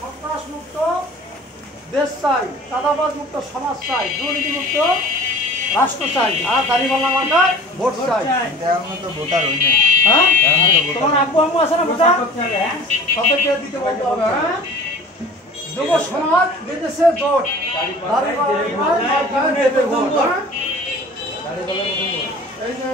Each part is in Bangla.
সন্ত্রাস মুক্ত দেশ চাই, চাঁদাবাজ মুক্ত সমাজ চাই, দুর্নীতি মুক্ত রাষ্ট্র চাই, আর দাঁড়িপাল্লা মার্কায় ভোট চাই। হ্যাঁ, তোমার আব্বু আম্মু আছে না ভোটার? তাদেরকে দিতে বলতে হবে। হ্যাঁ, যুব সমাজ বিদেশে জোট, এই যে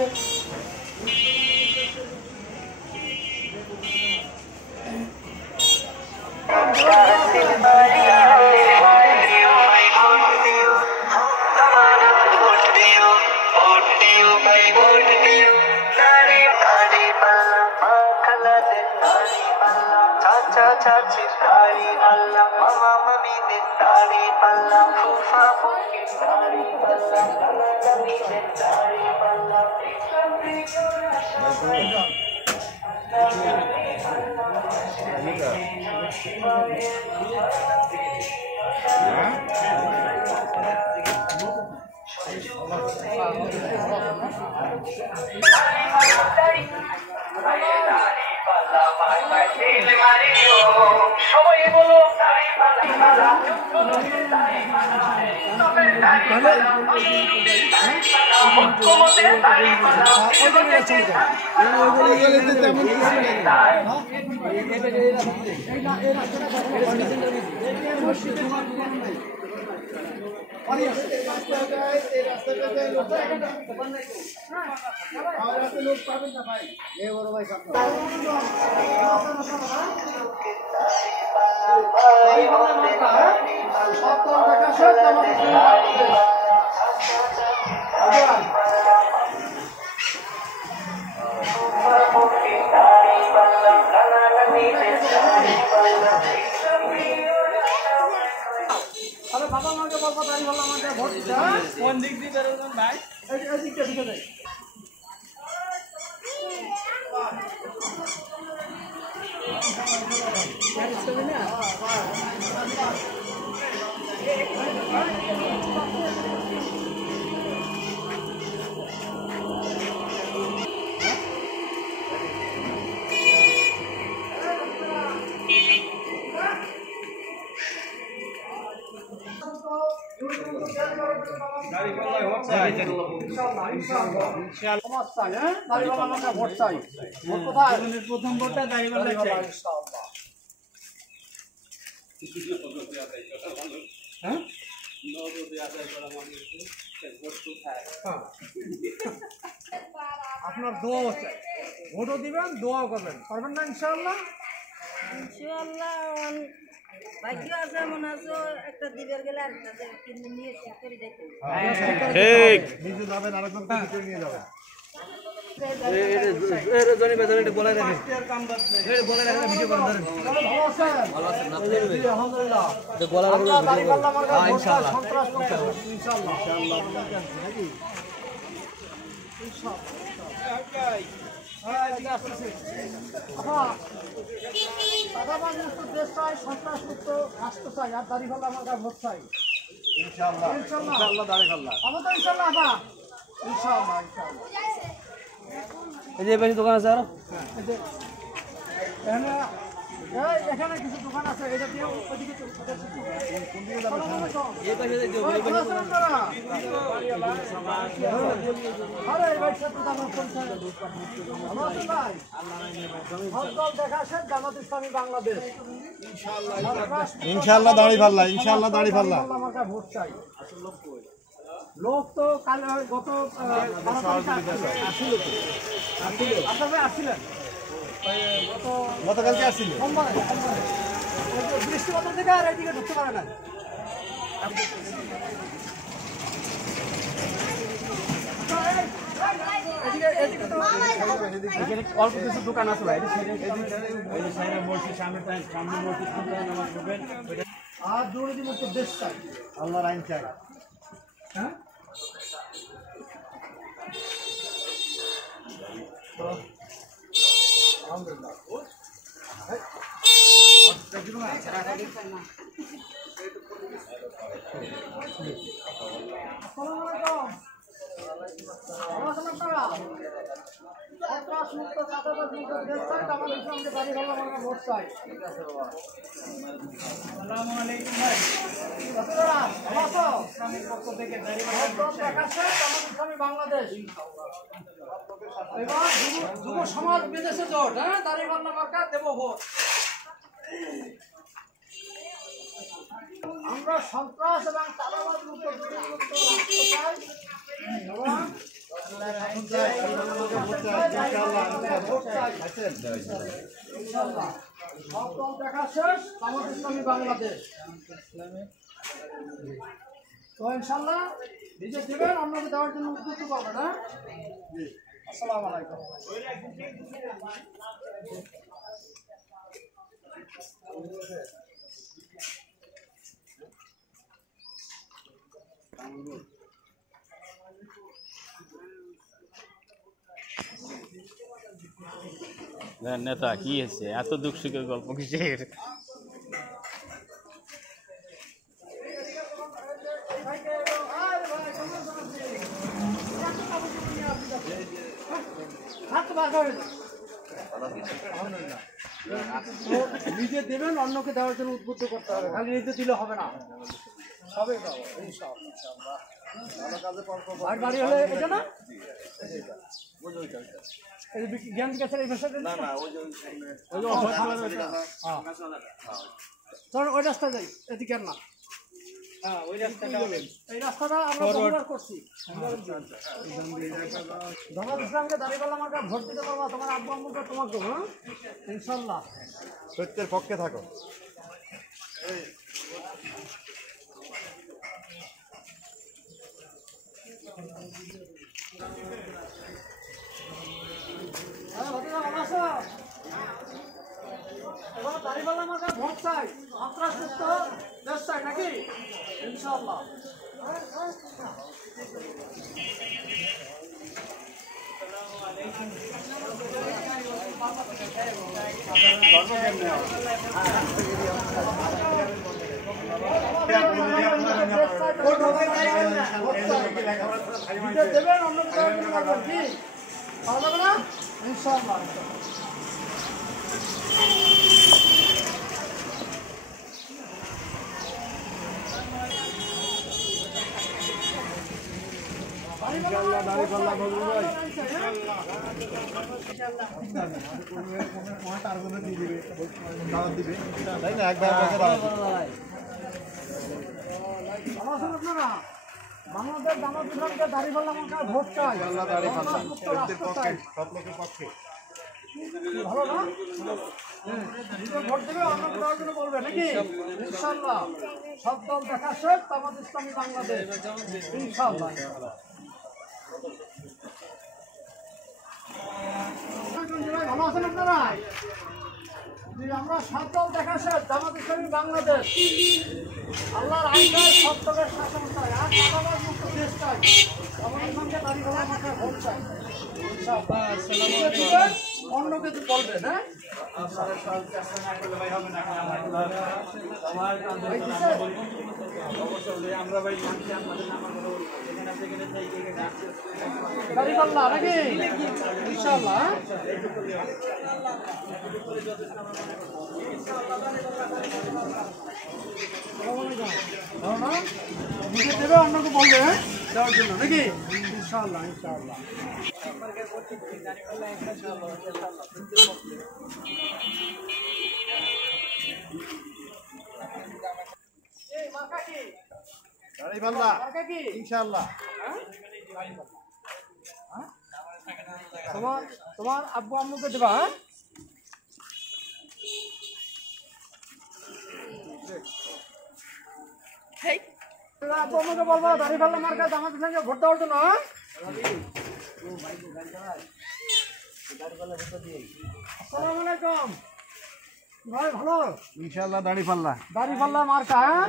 চাচি দাড়ি আল্লাহ মামা মামিদের দাড়ি পাল্লা ফুফা ফুফির দাড়ি পাল্লা নানা নানিদের দাড়ি পাল্লা সবাই বলো বাবা মাকে বলবো দাঁড়িপাল্লা আমাকে ভোট দিতে। কোন দিক দিয়ে বেরোবেন ভাই? এই দিকটা দিকে যাই। প্রথম ভোটটা দাঁড়িপাল্লা চাই। আপনার দোয়াও চাই, ভোটও দিবেন, দোয়াও করবেন, পারবেন না ইনশাআল্লাহ? ইনশাআল্লাহ ভাগ্য আছে, মনে আছে একটা দিবের গেলে আরেকটা কিন্তু নিয়ে শেষ করে দেখতে ঠিক নিজে যাবেন, আরেকজনকে ভিতরে নিয়ে যাবেন। দেশ চাই, সন্ত্রাস মুক্ত রাষ্ট্র চাই, আর দাঁড়িপাল্লা আমার ভোট চাই। ইনশাআল্লাহ ইনশাআল্লাহ দাঁড়িপাল্লা আমার তো ইনশাআল্লাহ আপা ইনশাআল্লাহ ইনশাআল্লাহ। এই যে বেশি দোকান আছে, আর এখানে কিছু দোকান আছে, এটা দিয়ে ওইদিকে বাংলাদেশ। ইনশাআল্লাহ দাঁড়িপাল্লা, ইনশাআল্লাহ দাঁড়িপাল্লা ভোট চাই। লোক তো কাল গত আসছিলেন, গতকালকে আসছিল, বৃষ্টিপাত থেকে আর এইদিকে ঢুকতে পারে না। অল্প কিছু দোকান আছে ভাই, আর দুর্নীতি মুক্ত দেশ চাই, আল্লাহর আইন চাই। হ্যাঁ আলহামদুলিল্লাহ। ভালো আছেন আপনারা? সন্ত্রাস মুক্ত, চাঁদাবাজ মুক্ত দেশ চাই, আমাদের সঙ্গে দাঁড়িপাল্লা মার্কা ভোট চাই। আসসালামু আলাইকুম ভাই। ভালো আছো? ইসলামের পক্ষ থেকে দাঁড়িপাল্লা ভোট দেখাচ্ছে আমাদের ইসলামী বাংলাদেশ। এবার যুব সমাজ বিদেশে জোট, হ্যাঁ, দাঁড়িপাল্লা মার্কা দেব ভোট। আমরা সন্ত্রাস এবং চাঁদাবাজ মুক্ত চাই এবং ইনশাআল্লাহ সব দল দেখা শেষ, আমাদের ইসলামী বাংলাদেশ। তো ইনশাআল্লাহ নিজে দেবেন, অন্যকে দেওয়ার জন্য উদ্যুক্ত করবেন। হ্যাঁ, আসসালামু আলাইকুম। নেতা কি হয়েছে, এত দুঃখ সুখের গল্প কিসের? নিজে দেবেন, অন্যকে দেওয়ার জন্য উদ্বুদ্ধ করতে হবে, খালি নিজে দিলে হবে না, সবই পাবো ইনশাআল্লাহ। আর বাড়ি হলে এটা না জ্ঞান কাছে এই ভাষাটা চল ওই রাস্তা যাই, এদিকে না। হ্যাঁ, ওই রাস্তাটা, এই রাস্তাটা আমরা ব্যবহার করছি। জামাত ইসলামকে দাঁড়িপাল্লা মার্কা ভোট দিতে পারবা, তোমার আব্বু আম্মুকে তোমাকে। হ্যাঁ, ইনশাআল্লাহ সত্যের পক্ষে থাকো। এবার দাঁড়িপাল্লা মার্কা ভোট চাই, সন্ত্রাস মুক্ত দেশ চাই নাকি? ইনশাআল্লাহ। দেবেন, অন্য কি ভালো যাবে না? ইনশাআল্লাহ। আপনারা বাংলাদেশ জামাত ইসলামকে দাঁড়িপাল্লা মার্কা ভোট চাই, ভালো না? ভোট দেবে, অন্য দেওয়ার জন্য বলবে নাকি? ইনশাআল্লাহ সব দল দেখা শেষ, আমাদের ইসলামী বাংলাদেশ। ইনশাআল্লাহ। ভালো আছেন আপনারা? আমরা সব দল দেখা শেষ, জামাত ইসলামী বাংলাদেশ। আল্লাহর আইন চাই, সব দলের শাসন চাই, আর চাঁদাবাজ মুক্ত দেশ চাই, আমাদের সঙ্গে দাঁড়িপাল্লা মার্কা ভোট চাই। অন্যকে বলবেন, হ্যাঁ, দাঁড়িপাল্লা নাকি? ইনশাআল্লাহ। নিজে দেবে, অন্যকে বলবে, হ্যাঁ, দেওয়ার জন্য নাকি? ইনশাআল্লাহ ইনশাআল্লাহ। দাঁড়িপাল্লা ইনশাআল্লাহ। তোমার আব্বু আম্মুকে দেবা? হ্যাঁ, আব্বু আম্মুকে বলবো দাঁড়িপাল্লা মার্কা জামাত ইসলামকে ভোট দেওয়ার জন্য। আসসালামু আলাইকুম ভাই, ভালো? ইনশাআল্লাহ দাঁড়িপাল্লা মার্কা। হ্যাঁ,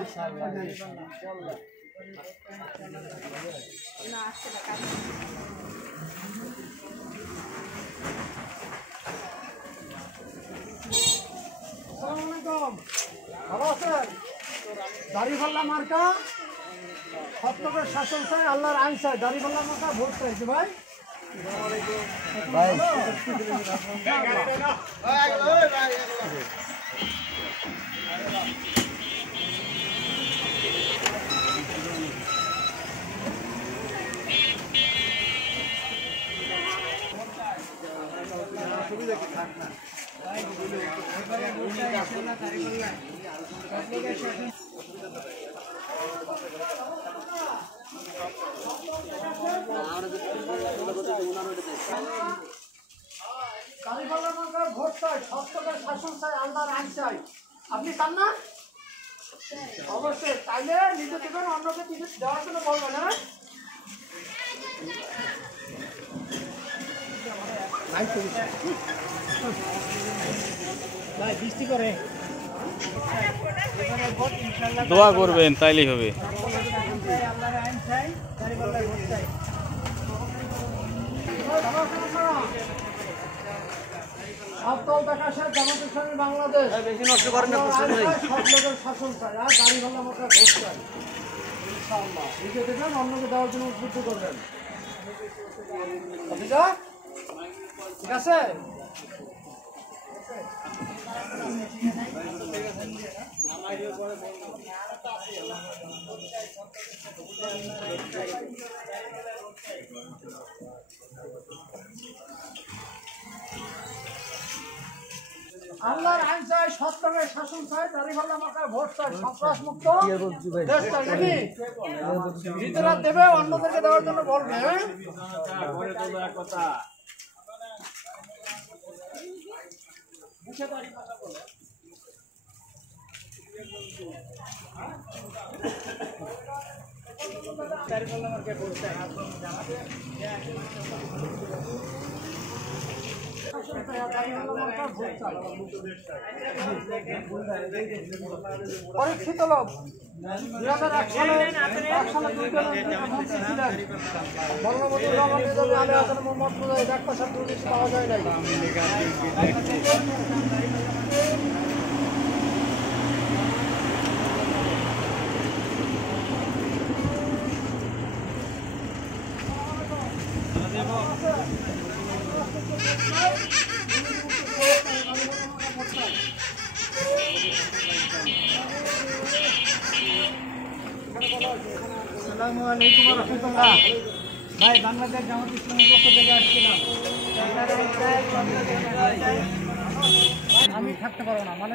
আসসালামু আলাইকুম। ভালো আছেন? দাড়িপাল্লা মার্কা, সত্যের শাসন চাই, আল্লাহর আইন চাই। দাড়িপাল্লা মার্কা ভোট চাইছে ভাই। দাড়িপাল্লা মার্কা ভোট চাই, সত্যের শাসন চাই, আল্লাহর আইন চাই। আপনি চান না? অবশ্যই। তাইলে নিজে দেবেন, অন্যকে দেওয়ার জন্য বলবেন। হ্যাঁ, দোয়া করবেন তাইলেই হবে। আফতাল দেখা শেখ, জামাত ইসলামী বাংলাদেশ। সব লোকের শাসন চাই, আর দাড়িপাল্লা মার্কা ভোট চাই। ইনশাআল্লাহ নিজে দেবেন, অন্যকে দেওয়ার জন্য উদ্বুদ্ধ করবেন। ঠিক আছে? আল্লাহর আইন চাই, সত্যের শাসন চাই, দাড়িপাল্লা মার্কা ভোট চাই, সন্ত্রাস মুক্ত দেশ চাই। নাকি নিজেরা দেবে, অন্যদেরকে দেওয়ার জন্য বলবে। পরীক্ষিত লোক 2001 সালে বঙ্গবন্ধু রহমান নিজামী আলী হাসান মোহাম্মদ মুজাহিদ একটা ছাত্র পাওয়া যায় নাই। আসসালামু আলাইকুম ওয়া রাহমাতুল্লাহ। ভাই, বাংলাদেশ জামাত ইসলামীর পক্ষ থেকে আসছিলাম। আমি থাকতে পারবো না, মানে